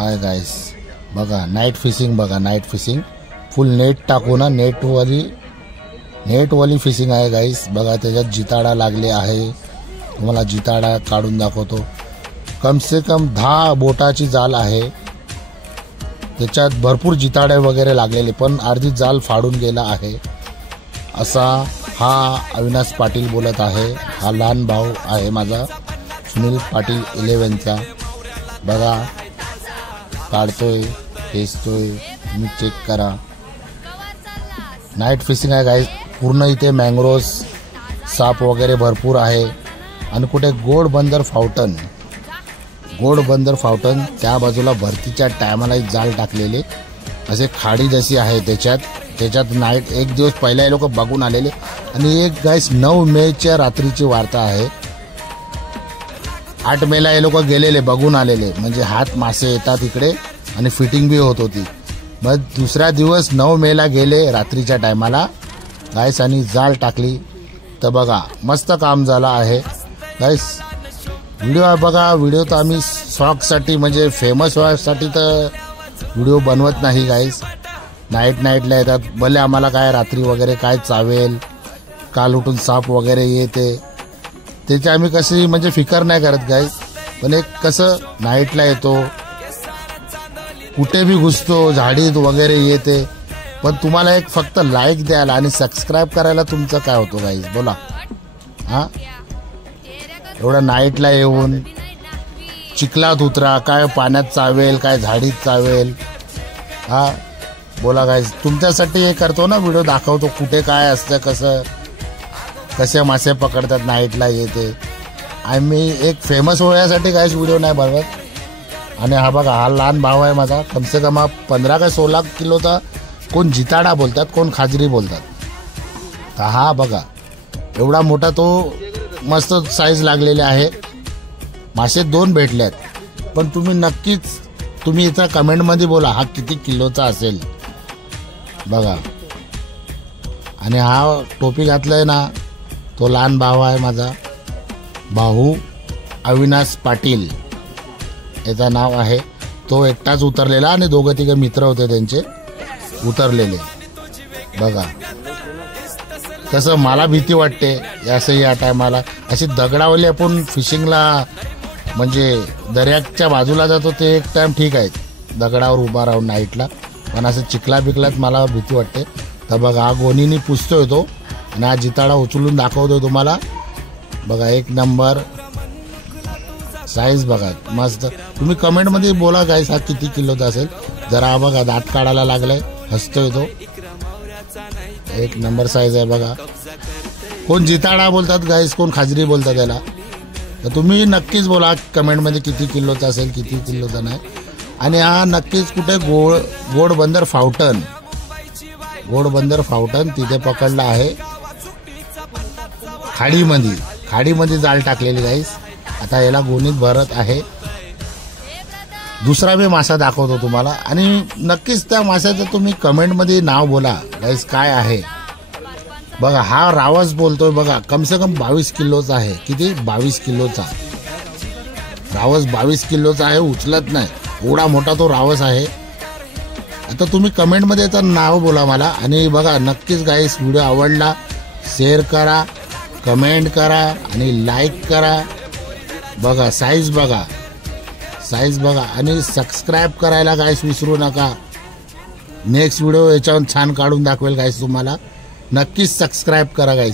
Hi guys, बघा night fishing, बघा night fishing फुल net टाकू ना, नेटवाली फिशिंग आहे गाइस। बघा त्याच्यात जिताडा लागले आहे, तुम्हाला जिताडा काढून दाखवतो। कम से कम 10 बोटाची जाल आहे, त्याच्यात भरपूर जिताडे वगैरे लागलेले, पण अर्धी जाल फाडून गेला आहे। असा हा अविनाश पाटील बोलत आहे। हा लहान भाऊ आहे माझा सुनील पाटील 11चा। बघा काढतोय, खेचतोय, तुम्ही चेक करा। नाईट फिशिंग आहे गाइस, पूर्ण इथे मँग्रोव्ज, साप वगैरे भरपूर आहे। आणि कुठे गोडबंदर फाउंटन त्या बाजूला भरतीच्या टायमाला जाल टाकलेले, असे खाडी जशी आहे त्याच्यात नाईट एक दिवस पहिला हे लोक बघून आलेले। आणि एक गाइस 9 मेच्या रात्रीची वार्ता आहे। 8 मेला हे लोक गेलेले, बघून आलेले, म्हणजे हात मासे येतात इकडे आणि फिटिंग बी होत होती। मग दुसरा दिवस 9 मेला गेले रात्रीच्या टायमाला गाइस आणि जाल टाकली। तर बघा मस्त काम झालं आहे गाइस। व्हिडिओ बघा, व्हिडिओ तर आम्ही शॉकसाठी म्हणजे फेमस व्हायसाठी तर व्हिडिओ बनवत नाही गाइस। नाईटला येतात, भले आम्हाला काय रात्री वगैरे काय चावेल, काल उठून साप वगैरे येते, त्याची आम्ही कशी म्हणजे फिकर नाही करत गाइस। पण एक कसं नाईटला येतो, कुठे भी घुसतो, झाडीत वगैरे येते, पण तुम्हाला एक फक्त लाईक द्यायला आणि सबस्क्राईब करायला तुमचं काय होतं गाइस, बोला। हां, एवढं नाईटला येऊन चिखलात उतरा, काय पाण्यात चावेल, काय झाडीत चावेल, हां बोला गाइस। तुमच्यासाठी हे करतो ना व्हिडिओ, दाखवतो कुठे काय असतं, कसे मासे पकडतात नाईटला येते। आम्ही एक फेमस होण्यासाठी गाइस व्हिडिओ नाही बनवत। आणि हा बघा, हा लहान भाव आहे माझा, कमसे कम 15 का 16 किलोचा, कोण जिताडा बोलतात, कोण खाजरी बोलतात। तर हा बघा एवढा मोठा तो मस्त साईज लागलेले आहे। मासे 2 भेटलेत, पण तुम्ही इथं कमेंटमध्ये बोला हा किती किलोचा असेल बघा। आणि हा टोपी घातलाय ना, तो लहान भाऊ आहे माझा, भाऊ अविनाश पाटील याचं नाव आहे। तो एकटाच उतरलेला आणि 2-3 मित्र होते त्यांचे उतरलेले। बघा कसं मला भीती वाटते असं या टायमाला, अशी दगडावली आपण फिशिंगला म्हणजे दर्याच्या बाजूला जातो ते एक टाइम ठीक आहे, दगडावर उभा राहून नाईटला, पण असं चिखला बिकलात मला भीती वाटते। तर बघा हा गोणीनी पुसतोय तो, आणि हा जिताडा उचलून दाखवतोय तुम्हाला। बघा एक नंबर साईज बघा मस्त। तुम्ही कमेंटमध्ये बोला गाइस हा किती किलोचा असेल जरा। हा बघा दात काढायला लागलाय, हसतोय तो, एक नंबर साईज आहे बघा। कोण जिताडा बोलतात गाइस, कोण खाजरी बोलतात त्याला, तर तुम्ही नक्कीच बोला कमेंटमध्ये किती किलोचा असेल, किती किलोचा नाही। आणि हा नक्कीच कुठे गोडबंदर फाउंटन तिथे पकडला आहे, खाडीमध्ये जाल टाकलेली गाइस। आता याला गोणीत भरत आहे। दुसरा बी मासा दाखवतो तुम्हाला, आणि नक्कीच त्या माशाचं तुम्ही कमेंटमध्ये नाव बोला गाइस काय आहे। बघा हा रावस बोलतोय, बघा कम से कम 22 किलोचा आहे। किती? 22 किलोचा रावस, 22 किलोचा आहे, उचलत नाही, एवढा मोठा तो रावस आहे। आता तुम्ही कमेंटमध्ये त्याचं नाव बोला मला। आणि बघा नक्कीच गाइस व्हिडिओ आवडला शेअर करा, कमेंट करा आणि लाईक करा। बघा साईज बघा आणि सबस्क्राईब करायला गाइस विसरू नका। नेक्स्ट व्हिडिओ याच्यावर छान काढून दाखवेल गाइस तुम्हाला, नक्कीच सबस्क्राईब करा गाइस।